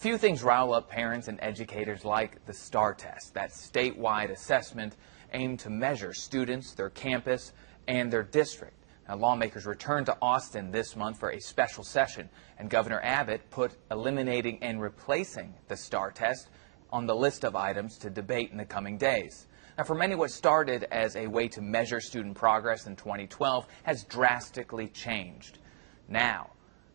Few things rile up parents and educators like the STAAR test, that statewide assessment aimed to measure students, their campus, and their district. Now, lawmakers returned to Austin this month for a special session, and Governor Abbott put eliminating and replacing the STAAR test on the list of items to debate in the coming days. Now, for many, what started as a way to measure student progress in 2012 has drastically changed. Now,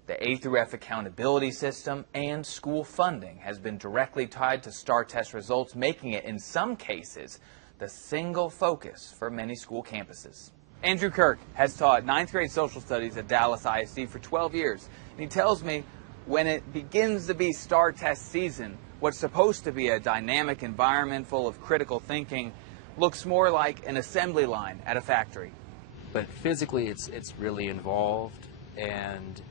the A through F accountability system and school funding has been directly tied to STAAR test results, making it, in some cases, the single focus for many school campuses. Andrew Kirk has taught 9th grade social studies at Dallas ISD for 12 years, and he tells me when it begins to be STAAR test season, what's supposed to be a dynamic environment full of critical thinking looks more like an assembly line at a factory. But physically it's really involved, and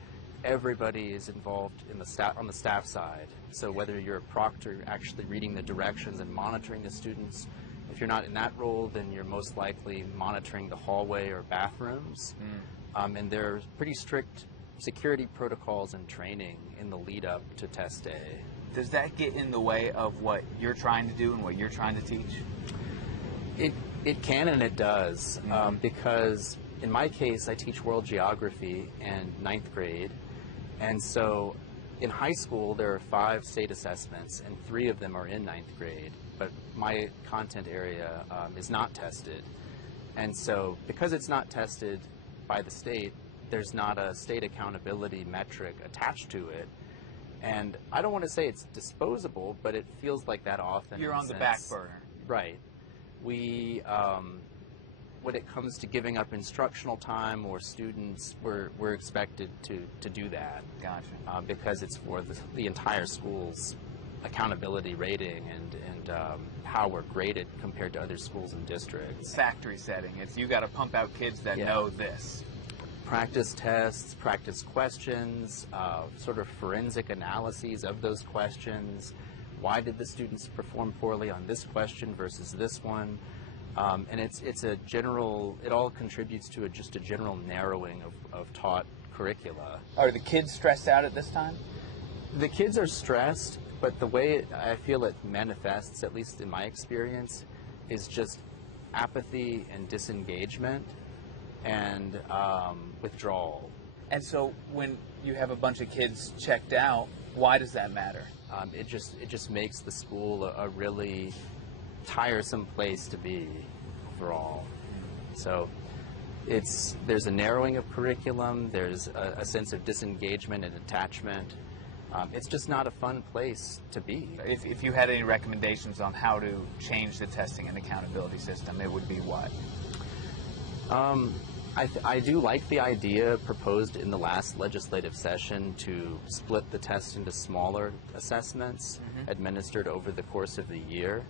everybody is involved in the on the staff side. So whether you're a proctor actually reading the directions and monitoring the students, if you're not in that role, then you're most likely monitoring the hallway or bathrooms. And there are pretty strict security protocols and training in the lead up to test day. Does that get in the way of what you're trying to do and what you're trying to teach? It can and it does, because in my case I teach world geography in 9th grade, and so in high school there are 5 state assessments and 3 of them are in 9th grade, but my content area is not tested, and so because it's not tested by the state, there's not a state accountability metric attached to it. And I don't want to say it's disposable, but it feels like that often. You're on the back burner. Right. We, when it comes to giving up instructional time or students, we're expected to do that. Gotcha. Because it's for the entire school's accountability rating and how we're graded compared to other schools and districts. Factory setting. It's you got to pump out kids that know this. Practice tests, practice questions, sort of forensic analyses of those questions. Why did the students perform poorly on this question versus this one? And it's a general, it all contributes to just a general narrowing of taught curricula. Are the kids stressed out at this time? The kids are stressed, but the way I feel it manifests, at least in my experience, is just apathy and disengagement and withdrawal. And so when you have a bunch of kids checked out, why does that matter? It just makes the school a really tiresome place to be for all. So there's a narrowing of curriculum, there's a sense of disengagement and attachment. It's just not a fun place to be. If you had any recommendations on how to change the testing and accountability system, it would be what? I do like the idea proposed in the last legislative session to split the test into smaller assessments administered over the course of the year.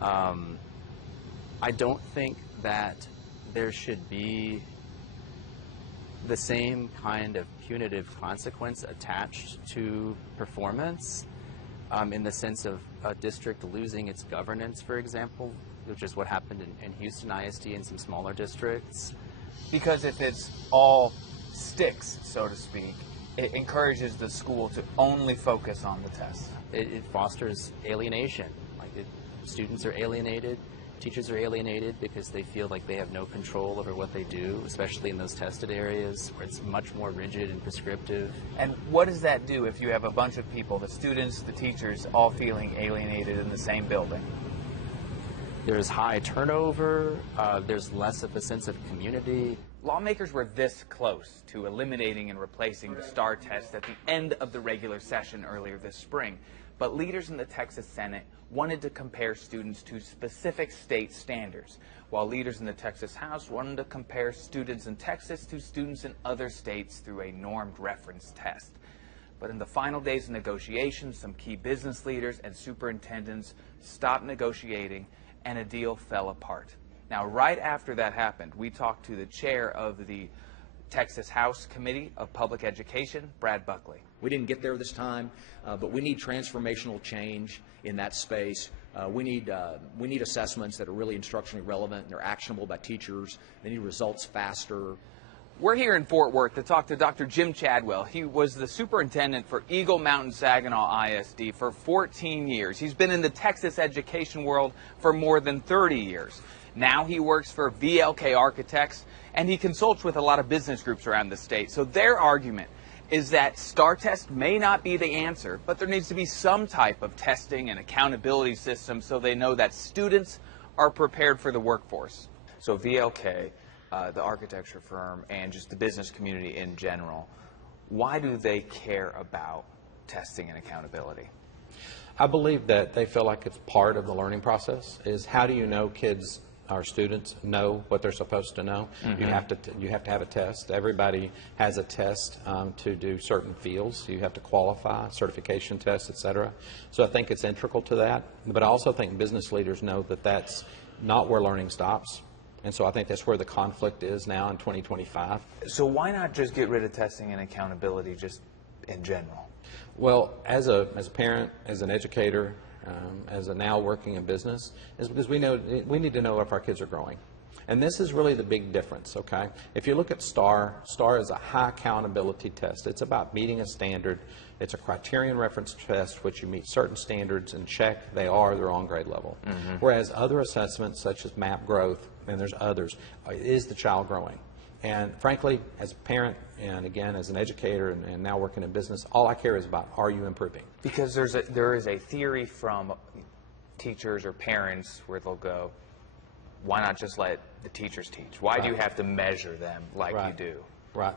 I don't think that there should be the same kind of punitive consequence attached to performance in the sense of a district losing its governance, for example, which is what happened in Houston ISD and some smaller districts. Because if it's all sticks, so to speak, it encourages the school to only focus on the test. It fosters alienation. Students are alienated, teachers are alienated because they feel like they have no control over what they do, especially in those tested areas where it's much more rigid and prescriptive. And what does that do if you have a bunch of people, the students, the teachers, all feeling alienated in the same building? There's high turnover, there's less of a sense of community. Lawmakers were this close to eliminating and replacing the STAAR test at the end of the regular session earlier this spring. But leaders in the Texas Senate wanted to compare students to specific state standards, while leaders in the Texas House wanted to compare students in Texas to students in other states through a normed reference test. But in the final days of negotiations, some key business leaders and superintendents stopped negotiating and a deal fell apart. Now, right after that happened, we talked to the chair of the Texas House Committee of Public Education, Brad Buckley. We didn't get there this time, but we need transformational change in that space. We need assessments that are really instructionally relevant and they're actionable by teachers. They need results faster. We're here in Fort Worth to talk to Dr. Jim Chadwell. He was the superintendent for Eagle Mountain Saginaw ISD for 14 years. He's been in the Texas education world for more than 30 years. Now he works for VLK Architects, and he consults with a lot of business groups around the state. So their argument is that STAAR test may not be the answer, but there needs to be some type of testing and accountability system so they know that students are prepared for the workforce. So VLK, the architecture firm, and just the business community in general, why do they care about testing and accountability? I believe that they feel like it's part of the learning process. Is how do you know kids, our students, know what they're supposed to know? Mm-hmm. You have to have a test. Everybody has a test to do certain fields. You have to qualify, certification tests, etc. So I think it's integral to that. But I also think business leaders know that that's not where learning stops. And so I think that's where the conflict is now in 2025. So why not just get rid of testing and accountability just in general? Well, as a parent, as an educator, as a now working in business, is because we need to know if our kids are growing. And this is really the big difference, okay? If you look at STAAR, STAAR is a high accountability test. It's about meeting a standard. It's a criterion reference test which you meet certain standards and check they're on grade level. Mm-hmm. Whereas other assessments such as MAP growth, and there's others, is the child growing? And frankly, as a parent and again as an educator and now working in business, all I care is about, are you improving? Because there is a theory from teachers or parents where they'll go, why not just let the teachers teach? Why do you have to measure them like you do? Right.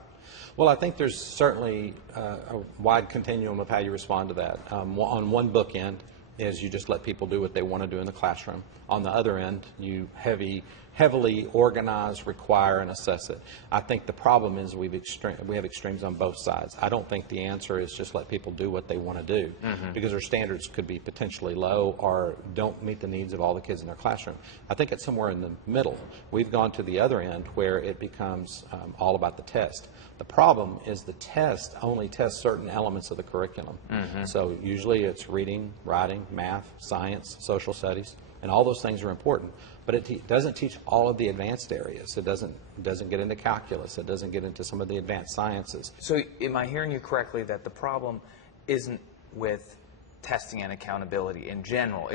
Well, I think there's certainly a wide continuum of how you respond to that. On one bookend is you just let people do what they want to do in the classroom. On the other end, you heavily organize, require, and assess it. I think the problem is we have extremes on both sides. I don't think the answer is just let people do what they want to do, because their standards could be potentially low or don't meet the needs of all the kids in their classroom. I think it's somewhere in the middle. We've gone to the other end where it becomes all about the test. The problem is the test only tests certain elements of the curriculum. So usually it's reading, writing, math, science, social studies, and all those things are important. But it doesn't teach all of the advanced areas. It doesn't get into calculus. It doesn't get into some of the advanced sciences. So am I hearing you correctly that the problem isn't with testing and accountability in general?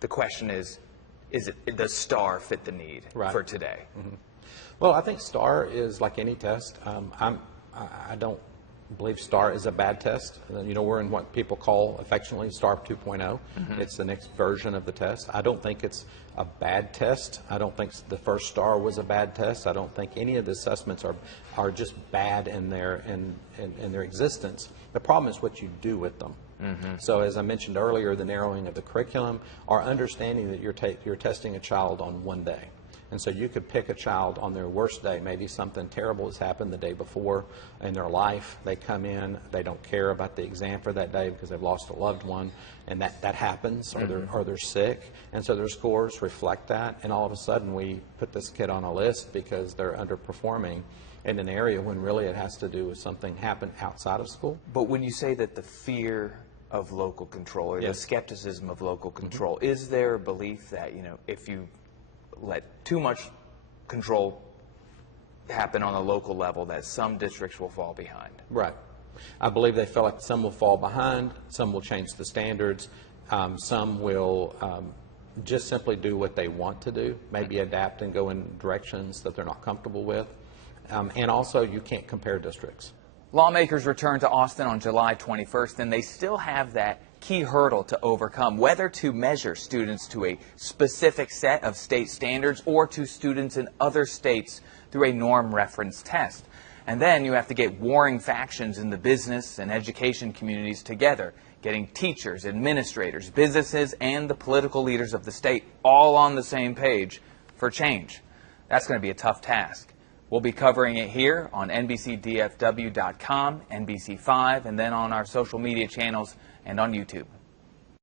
The question is does STAAR fit the need for today? Well, I think STAAR is like any test. I don't believe STAAR is a bad test. We're in what people call affectionately STAAR 2.0. It's the next version of the test. I don't think it's a bad test. I don't think the first STAAR was a bad test. I don't think any of the assessments are just bad in their existence. The problem is what you do with them. So as I mentioned earlier, the narrowing of the curriculum, our understanding that you're testing a child on one day. And so you could pick a child on their worst day. Maybe something terrible has happened the day before in their life. They come in, they don't care about the exam for that day because they've lost a loved one, and that happens, or they're sick. And so their scores reflect that, and all of a sudden we put this kid on a list because they're underperforming in an area when really it has to do with something happened outside of school. But when you say that the fear of local control or the skepticism of local control, is there a belief that, if you let too much control happen on a local level, that some districts will fall behind? Right. I believe they feel like some will fall behind, some will change the standards, some will just simply do what they want to do, maybe adapt and go in directions that they're not comfortable with. And also, you can't compare districts. Lawmakers return to Austin on July 21st, and they still have that key hurdle to overcome, whether to measure students to a specific set of state standards or to students in other states through a norm reference test. And then you have to get warring factions in the business and education communities together, getting teachers, administrators, businesses, and the political leaders of the state all on the same page for change. That's going to be a tough task. We'll be covering it here on nbcdfw.com, NBC5, and then on our social media channels and on YouTube.